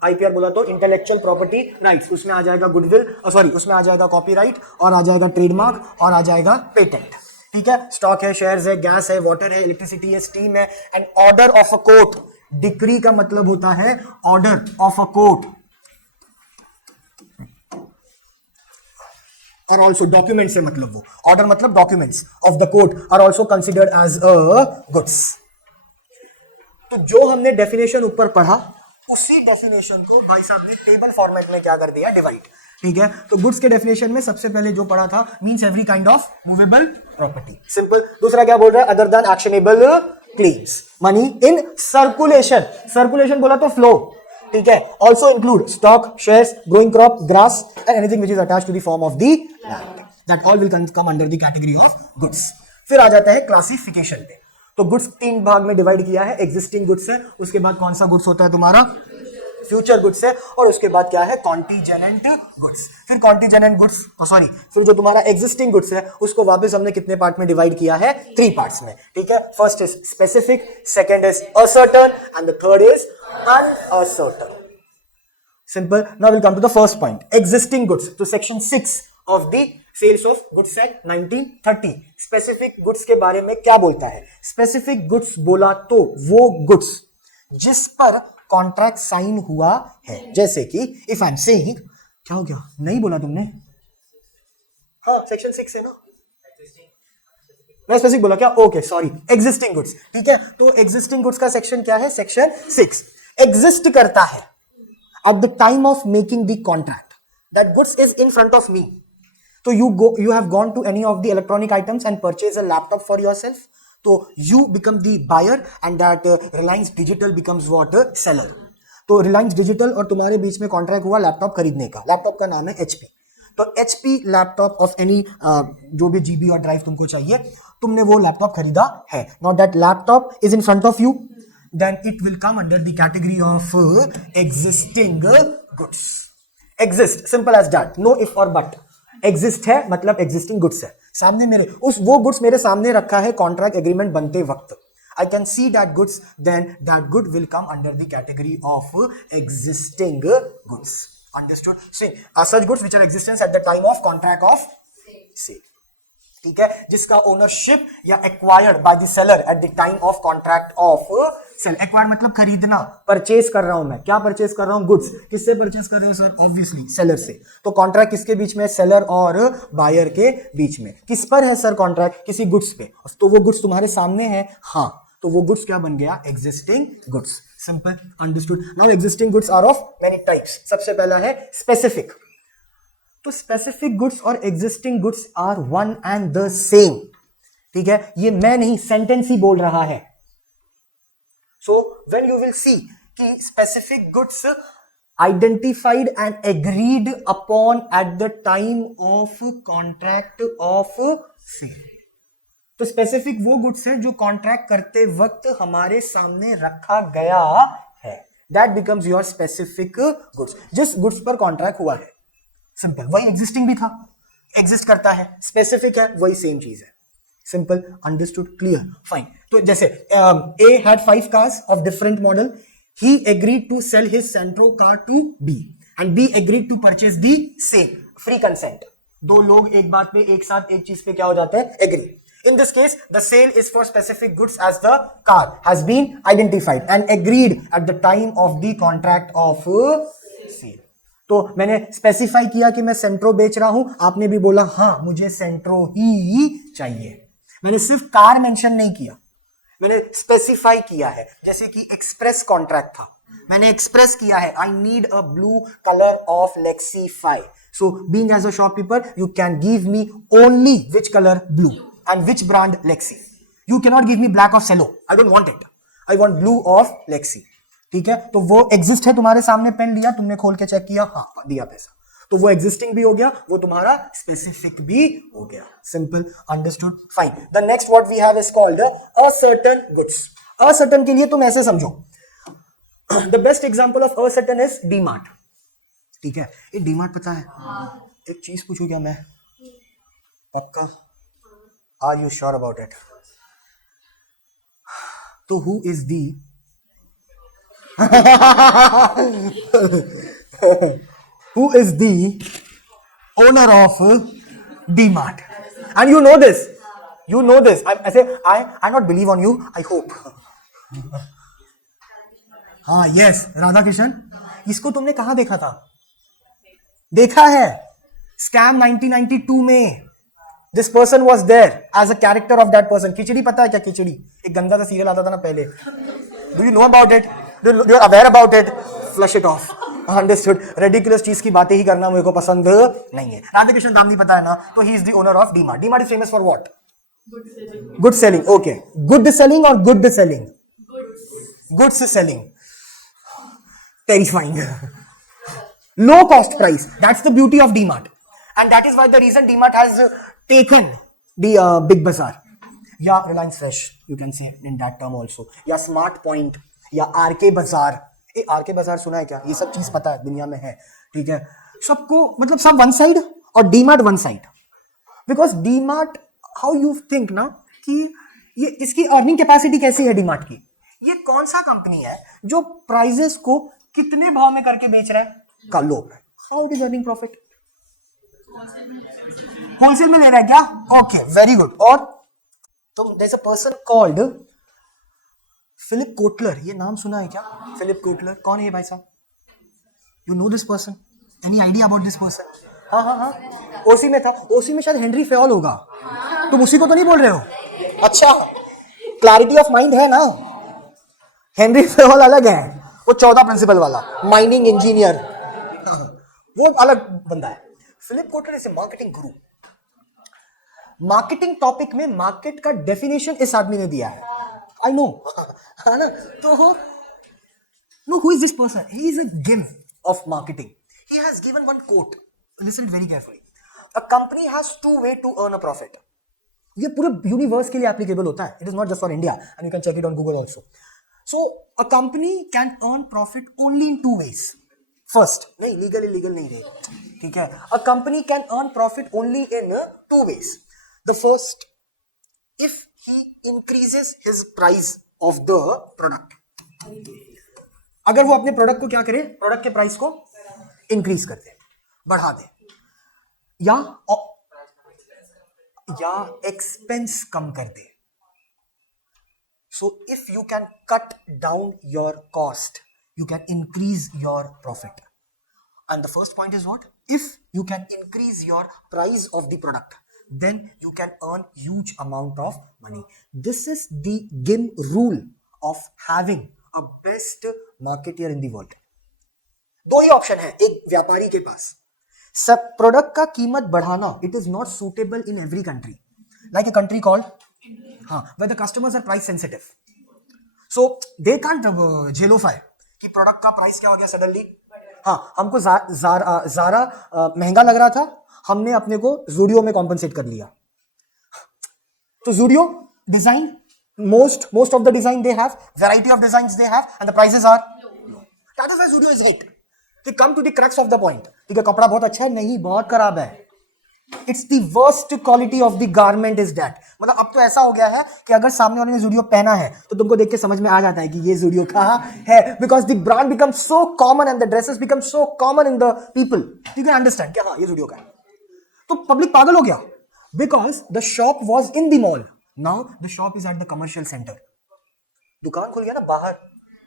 IPR बोला तो इंटेलेक्चुअल प्रॉपर्टी राइट्स, उसमें आ जाएगा गुडविल, सॉरी उसमें आ जाएगा कॉपीराइट, और आ जाएगा ट्रेडमार्क, और आ जाएगा पेटेंट। ठीक है, स्टॉक है, शेयर्स है, गैस है, वाटर है, इलेक्ट्रिसिटी है, स्टीम है। And order of a court, decree का मतलब होता है ऑर्डर ऑफ अ कोर्ट, और ऑल्सो डॉक्यूमेंट से मतलब वो ऑर्डर मतलब documents of the court are also considered as a goods. तो जो हमने डेफिनेशन ऊपर पढ़ा उसी डेफिनेशन को भाई साहब ने टेबल फॉर्मेट में क्या कर दिया, डिवाइड। ठीक है, तो गुड्स के डेफिनेशन में सबसे पहले जो पढ़ा था means every kind of movable property, simple. दूसरा क्या बोल रहा है, other than actionable claims, money in circulation. Circulation बोला तो फ्लो, ठीक है, also include stock, shares, growing crop, grass and anything which is attached to the form of the land, that all will come under the category of goods. फिर आ जाता है classification पे। तो गुड्स तीन भाग में डिवाइड किया है, एग्जिस्टिंग गुड्स है, उसके बाद कौन सा गुड्स होता है तुम्हारा, फ्यूचर गुड्स है, और उसके बाद क्या है, कॉन्टीजेनेंट गुड्स। फिर कॉन्टीजेनेंट गुड्स, सॉरी, फिर जो तुम्हारा एग्जिस्टिंग गुड्स है उसको वापस हमने कितने पार्ट में डिवाइड किया है, 3 पार्ट्स में। ठीक है, first is specific, second is ascertain and the third is unascertain. Simple. Now will come to the first point, existing goods. तो section 6 of the sales of goods act 1930 specific goods के बारे में क्या बोलता है। स्पेसिफिक गुड्स बोला तो वो गुड्स जिस पर कॉन्ट्रैक्ट साइन हुआ है, जैसे कि इफ आई एम सेइंग, क्या हो गया, नहीं बोला तुमने, हाँ सेक्शन 6 है ना, मैं स्पेसिफिक बोला क्या, ओके सॉरी, एग्जिस्टिंग गुड्स। ठीक है, तो एग्जिस्टिंग गुड्स का सेक्शन क्या है, सेक्शन 6। एग्जिस्ट करता है at the time of making the contract, that goods is in front of me. So you have gone to any of the electronic items and purchase a laptop for yourself. So you become the buyer and that Reliance Digital becomes what, seller. तो Reliance Digital और तुम्हारे बीच में contract हुआ laptop खरीदने का। Laptop का नाम है HP। तो HP लैपटॉप ऑफ एनी जो भी GB और ड्राइव तुमको चाहिए, तुमने वो लैपटॉप खरीदा है। Now that laptop is in front of you, then it will come under the category of existing goods. Exist, simple as that, no if or but. Exist है मतलब existing goods है, सामने मेरे वो goods मेरे सामने रखा है contract agreement बनते वक्त। I can see that goods, then that good will come under the category of existing goods. Understood? See, such goods which are existence at the time of contract of sale. ठीक है, जिसका ownership या acquired by the seller at the time of contract of sale. Acquired मतलब खरीदना, purchase कर रहा हूं मैं, क्या परचेज कर रहा हूं, गुड्स। किससे परचेज कर रहे हो सर, ऑब्वियसली सेलर से। तो कॉन्ट्रैक्ट किसके बीच में, सेलर और बायर के बीच में। किस पर है सर कॉन्ट्रैक्ट, किसी गुड्स पे, तो वो गुड्स तुम्हारे सामने है, हाँ, तो वो गुड्स क्या बन गया, existing goods. Simple, understood. Now existing goods are of many types. सबसे पहला है स्पेसिफिक। तो स्पेसिफिक गुड्स और existing goods are one and the same. ठीक है, ये मैं नहीं, सेंटेंस ही बोल रहा है। So when you will see कि specific goods identified and agreed upon at the time of contract of sale. तो स्पेसिफिक वो गुड्स है जो कॉन्ट्रैक्ट करते वक्त हमारे सामने रखा गया है, that becomes your specific goods, जिस गुड्स पर कॉन्ट्रैक्ट हुआ है। सिंपल, वही एग्जिस्टिंग भी था, एग्जिस्ट करता है, स्पेसिफिक है, वही सेम चीज है। Simple, understood, clear, fine. तो जैसे A had 5 cars of different model, he agreed to sell his Santro car to B and B agreed to purchase the same. Free consent. दो लोग एक बात पे एक साथ एक चीज पे क्या हो जाते हैं? Agree. In this case, the sale is for specific goods as the car has been identified and agreed at the time of the contract of sale. तो मैंने स्पेसिफाई किया कि मैं सेंट्रो बेच रहा हूं, आपने भी बोला हाँ मुझे सेंट्रो ही चाहिए. मैंने सिर्फ कार मेंशन नहीं किया, मैंने स्पेसिफाई किया है. जैसे कि एक्सप्रेस कॉन्ट्रैक्ट था, मैंने एक्सप्रेस किया है I need a blue colour of Lexi five. So being as a shopkeeper you can give me only which colour? Blue. And which brand? Lexi. You can not give me black of Cello, I don't want it, I want blue of Lexi. ठीक है, तो वो exist है तुम्हारे सामने, pen लिया तुमने, खोल के चेक किया, हाँ दिया पैसा, तो वो एग्जिस्टिंग भी हो गया, वो तुम्हारा स्पेसिफिक भी हो गया. Simple, understood, fine. The next what we have is called ascertain goods. Ascertain के लिए तुम ऐसे समझो, the best example of ascertain is DMart. ठीक है, ये डीमार्ट पता है? एक चीज पूछू क्या मैं? पक्का? Are you sure about it? तो who is the who is the owner of DMart? And you know this. I not believe on you, I hope. हाँ, yes, राधा किशन. इसको तुमने कहाँ देखा था? देखा है स्कैम 1992 में. This person was there as a character of that person. खिचड़ी पता है क्या? खिचड़ी एक गंदा सा सीरियल आता था ना पहले. Do you know about it? Do you are aware about it? Flush it off. Understood. Ridiculous चीज की बातें ही करना मेरे को पसंद नहीं है. राधा कृष्ण दामनी पता है ना? तो he is the owner of DMart. DMart is famous for what? Good selling. Okay. Good selling or good selling? Goods selling. Terrifying. Low cost price. That's the beauty of DMart. And that is why the reason DMart has taken the Big Bazaar. या Reliance Fresh, you can say in that term also. या Smart Point, या RK Bazaar. RK Bazaar सुना है क्या? ये सब चीज पता है, दुनिया में है. ठीक है, सबको मतलब सब वन साइड और DMart one side. Because DMart, how you think ना कि ये इसकी अर्निंग कैपेसिटी कैसी है डीमार्ट की? ये कौन सा कंपनी है जो प्राइजेस को कितने भाव में करके बेच रहा है? का लो. How it is earning profit? Wholesale में ले रहा है क्या? Okay, very good. और तो there is a person called Philip Kotler. ये नाम सुना है क्या? फिलिप कोटलर कौन है ये भाई साहब? You know this person? Any idea about this person? हाँ हाँ हाँ, ओसी में था. ओसी में शायद हेनरी फेयोल होगा. तुम उसी को तो नहीं बोल रहे हो? अच्छा, क्लैरिटी ऑफ माइंड है ना. हेनरी फेयोल अलग है, वो 14 प्रिंसिपल वाला माइनिंग इंजीनियर, वो अलग बंदा है. Philip Kotler is a marketing guru. Marketing topic में मार्केट का डेफिनेशन इस आदमी ने दिया है. आई नो, है ना? तो no, who is this person? He is a gem of marketing. He has given one quote. Listen very carefully. A company has two way to earn a profit. ये पूरे यूनिवर्स के लिए applicable होता है. It is not just for India, and you can check it on Google also. So a company can earn profit only in two ways. First, नहीं legal illegal नहीं रहे, ठीक है. A company can earn profit only in two ways. The first, if he increases his price of the product. अगर वो अपने product को क्या करे? प्रोडक्ट के प्राइस को इंक्रीज कर दे, बढ़ा दे, या एक्सपेंस कम कर दे. So if you can cut down your cost, you can increase your profit. And the first point is what? If you can increase your price of the product, then you can earn huge amount of money. This is the GIM rule of having a best marketeer in the world. दो ही option है एक व्यापारी के पास. सब product का कीमत बढ़ाना, it is not suitable in every country. Like a country called, where the customers are price sensitive. So they can't झेलोफाई कि प्रोडक्ट का प्राइस क्या हो गया सडनली. हाँ, हमको ज़ारा महंगा लग रहा था, हमने अपने को ज़ूडियो में कॉम्पनसेट कर लिया. तो Zudio design, most of the design they have, variety of designs they have, and the prices are low. That is why Zudio is hit. They come to the crux of the point. ठीक है, कपड़ा बहुत अच्छा है? नहीं, बहुत खराब है. It's the worst quality of the garment is that. मतलब अब तो ऐसा हो गया है कि अगर सामने वाले ने जूडियो पहना है तो तुमको देख के समझ में आ जाता है कि ये जूडियो का है, because the brand become so common and the dresses become so common in the people, you can understand क्या हाँ ये जूडियो का है। तो पब्लिक पागल हो गया because the shop was in the mall, now the shop is at the commercial centre. दुकान खुल गया ना बाहर,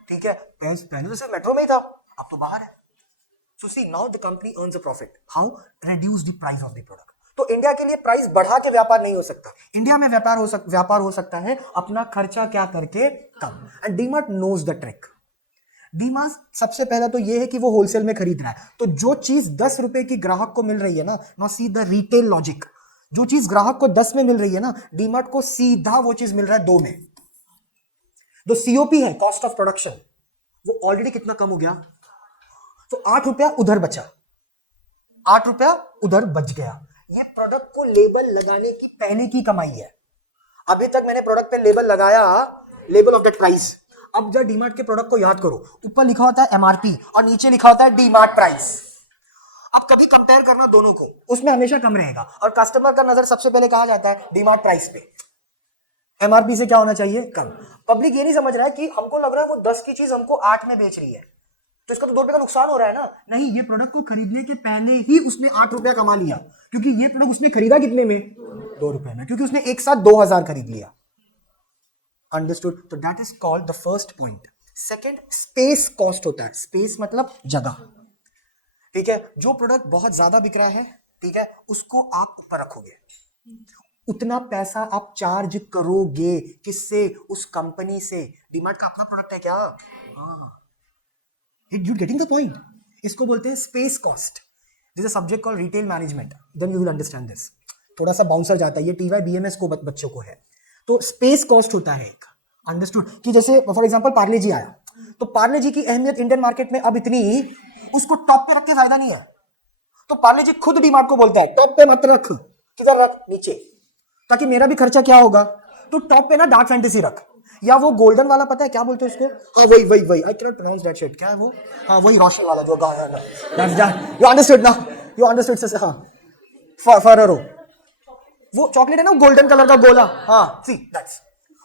ठीक है, पहले तो सिर्फ मेट्रो में ही था, अब तो बाहर है। So see, now the company earns a profit. How? Reduce the price of the product. तो इंडिया के लिए प्राइस बढ़ा के व्यापार नहीं हो सकता। इंडिया में व्यापार हो सकता है अपना खर्चा क्या करके कम। And DMart knows the trick. DMart सबसे पहले तो ये है कि वो होलसेल में खरीद रहा है, तो जो चीज 10 रुपए की ग्राहक को मिल रही है ना, no see the retail logic, जो चीज ग्राहक को 10 में मिल रही है ना, डीमार्ट को सीधा वो चीज मिल रहा है 2 में। जो सीओपी है, कॉस्ट ऑफ प्रोडक्शन, वो ऑलरेडी कितना कम हो गया, तो 8 रुपया उधर बचा, 8 रुपया उधर बच गया। ये प्रोडक्ट को लेबल लगाने की पहले की कमाई है। अभी तक मैंने प्रोडक्ट पे लेबल लगाया, लेबल ऑफ दैट प्राइस। अब जब डीमार्ट के प्रोडक्ट को याद करो, ऊपर लिखा होता है एमआरपी और नीचे लिखा होता है डीमार्ट प्राइस। अब कभी कंपेयर करना दोनों को, उसमें हमेशा कम रहेगा, और कस्टमर का नजर सबसे पहले कहा जाता है डीमार्ट प्राइस पे। एमआरपी से क्या होना चाहिए, कम। पब्लिक ये नहीं समझ रहा है कि हमको लग रहा है वो 10 की चीज हमको 8 में बेच रही है, तो इसका तो 2 रुपए का नुकसान हो रहा है ना। नहीं, ये प्रोडक्ट को खरीदने के पहले ही उसने 8 रुपया कमा लिया, क्योंकि ये प्रोडक्ट उसने खरीदा कितने में, 2 रुपए में, क्योंकि उसने एक साथ 2000 खरीद लिया। अंडरस्टूड? तो that is called the first point. Second, space cost होता है। स्पेस मतलब जगह, ठीक है। जो प्रोडक्ट बहुत ज्यादा बिक रहा है, ठीक है, उसको आप ऊपर रखोगे, उतना पैसा आप चार्ज करोगे किससे, उस कंपनी से। डीमार्ट का अपना प्रोडक्ट है क्या, You getting the point? इसको बोलते हैं space cost. This is a subject called retail management, then you will understand this. थोड़ा सा बाउंसर जाता है, ये टीवाई बीएमएस को बच्चों को है। तो स्पेस कॉस्ट होता है एक, अंडरस्टूड? कि जैसे फॉर एग्जांपल पार्ले जी आया, तो पार्ले जी की अहमियत इंडियन मार्केट में अब इतनी, उसको टॉप पे रख के फायदा नहीं है। तो पार्ले जी खुद डीमार्ट को बोलता है टॉप पे मत रख, किधर रख, नीचे, ताकि मेरा भी खर्चा क्या होगा। तो टॉप पे ना डार्क फैंटेसी रख, या वो गोल्डन वाला, पता है क्या बोलते हैं उसको, हाँ वही I can not pronounce that shit, क्या है वो, हाँ वही रोशनी वाला जो गाना ना, यू अंडरस्टूड ना, यू अंडरस्टूड, हाँ फरेरो, वो चॉकलेट है ना गोल्डन कलर का गोला, हाँ सी दैट्स,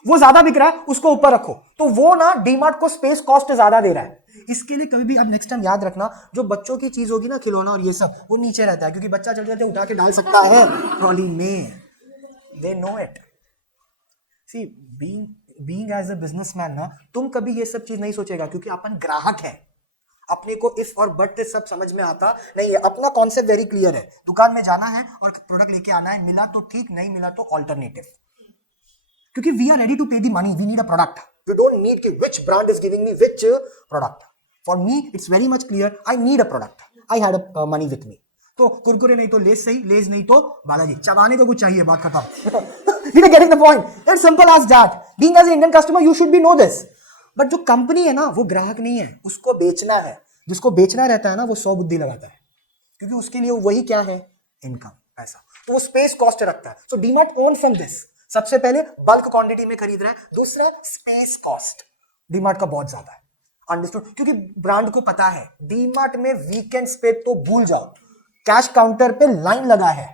वो ज्यादा बिक रहा है, उसको ऊपर रखो। तो वो ना डीमार्ट को स्पेस कॉस्ट ज्यादा दे रहा है। इसके लिए कभी भी आप नेक्स्ट टाइम याद रखना, जो बच्चों की चीज होगी ना, खिलौना और ये सब, वो नीचे रहता है, क्योंकि बच्चा चलते चलते उठा के डाल सकता है ट्रॉली में। They know it. See being as a businessman ना, तुम कभी ये सब चीज नहीं सोचेगा, क्योंकि अपन ग्राहक है, अपने को इफ और बट सब समझ में आता नहीं है। अपना कॉन्सेप्ट वेरी क्लियर है, दुकान में जाना है और प्रोडक्ट लेके आना है, मिला तो ठीक, नहीं मिला तो ऑल्टरनेटिव। क्योंकि we are ready to pay the money, we need a product, we don't need कि which brand is giving me which product. For me it's very much clear, I need a product, I had a money with me. तो कुरकुरे नहीं तो less सही, less नहीं तो बालाजी, चबाने को कुछ चाहिए, बात खत्म। You are getting the point? It's simple as that. Being as an Indian customer, you should be know this. But जो कंपनी है ना, वो ग्राहक नहीं है, उसको बेचना है। जिसको बेचना रहता है ना, वो 100 बुद्धि लगाता है, क्योंकि उसके लिए वही क्या है, इनकम, पैसा। तो वो स्पेस कॉस्ट रखता है। सो डीमार्ट ओन फ्रॉम दिस। सबसे पहले बल्क क्वांटिटी में खरीद रहा है, दूसरा स्पेस कॉस्ट डीमार्ट का बहुत ज्यादा है, अंडरस्टूड? क्योंकि ब्रांड को पता है डीमार्ट में वीकेंड्स पे तो भूल जाओ, कैश काउंटर पे लाइन लगा है,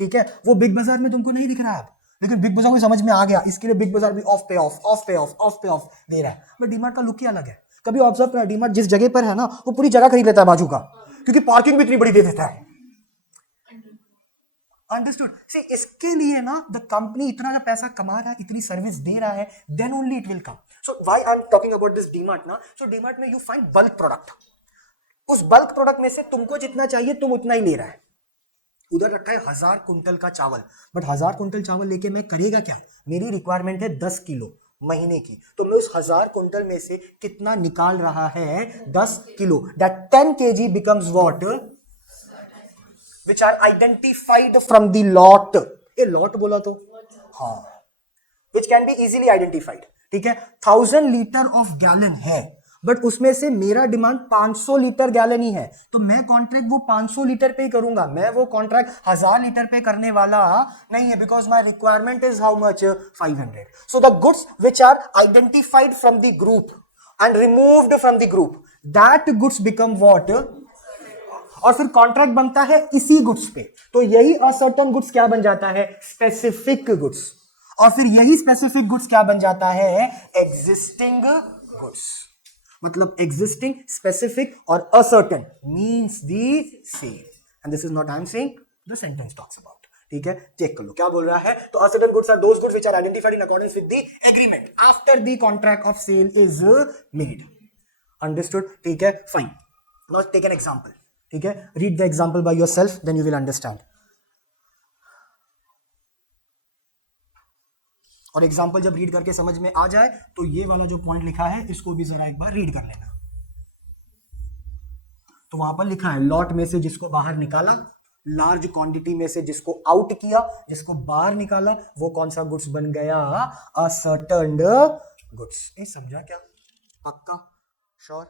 ठीक है। वो बिग बाजार में तुमको नहीं दिख रहा है, लेकिन बिग बाजार को समझ में आ गया, इसके लिए बिग बाजार भी ऑफ पे ऑफ, ऑफ पे ऑफ, ऑफ पे ऑफ दे रहा है। बट डीमार्ट का लुक ही अलग है। कभी ऑब्जर्व करना, डीमार्ट जिस जगह पर है ना, वो पूरी जगह खरीद लेता है बाजू का, क्योंकि पार्किंग भी इतनी बड़ी दे देता है, अंडरस्टूड? सी इसके लिए ना द कंपनी इतना पैसा कमा रहा है, इतनी सर्विस दे रहा है, then only it will come. So why I am talking about this DMart ना, सो डीमार्ट में यू फाइंड बल्क प्रोडक्ट। उस बल्क प्रोडक्ट में से तुमको जितना चाहिए तुम उतना ही ले रहा है। उधर रखा है 1000 कुंटल का चावल, बट 1000 कुंटल चावल लेके मैं करेगा क्या? मेरी रिक्वायरमेंट है 10 किलो महीने की, तो मैं उस 1000 कुंटल में से कितना निकाल रहा है, 10 kilo. That 10 kg becomes what? Which are identified from the lot. ये लॉट बोला तो हाँ, which can be easily identified, ठीक है। 1000 लीटर ऑफ गैलन है, बट उसमें से मेरा डिमांड 500 लीटर गैलन ही है, तो मैं कॉन्ट्रैक्ट वो 500 लीटर पे ही करूंगा। मैं वो कॉन्ट्रैक्ट 1000 लीटर पे करने वाला नहीं है, because my requirement is how much, 500। So the goods which are identified from the group and removed from the group, that goods become what, और फिर कॉन्ट्रैक्ट बनता है इसी गुड्स पे। तो यही असर्टन गुड्स क्या बन जाता है, स्पेसिफिक गुड्स। और फिर यही स्पेसिफिक गुड्स क्या बन जाता है, एग्जिस्टिंग गुड्स। मतलब एग्जिस्टिंग, स्पेसिफिक और ascertain means the same, and this is not I am saying, the sentence talks about. ठीक है, चेक कर लो क्या बोल रहा है। तो ascertain goods are those goods which are identified in accordance with the agreement after the contract of sale is made. Understood? ठीक है, fine. Now take an example. ठीक है, read the example by yourself, then you will understand. और example जब read करके समझ में आ जाए तो ये वाला जो पॉइंट लिखा है इसको भी जरा एक बार रीड कर लेना। तो वहां पर लिखा है लॉट में से जिसको बाहर निकाला, लार्ज क्वांटिटी में से जिसको आउट किया, जिसको बाहर निकाला, वो कौन सा गुड्स बन गया, असर्टेन्ड गुड्स। ये समझा क्या? पक्का? श्योर?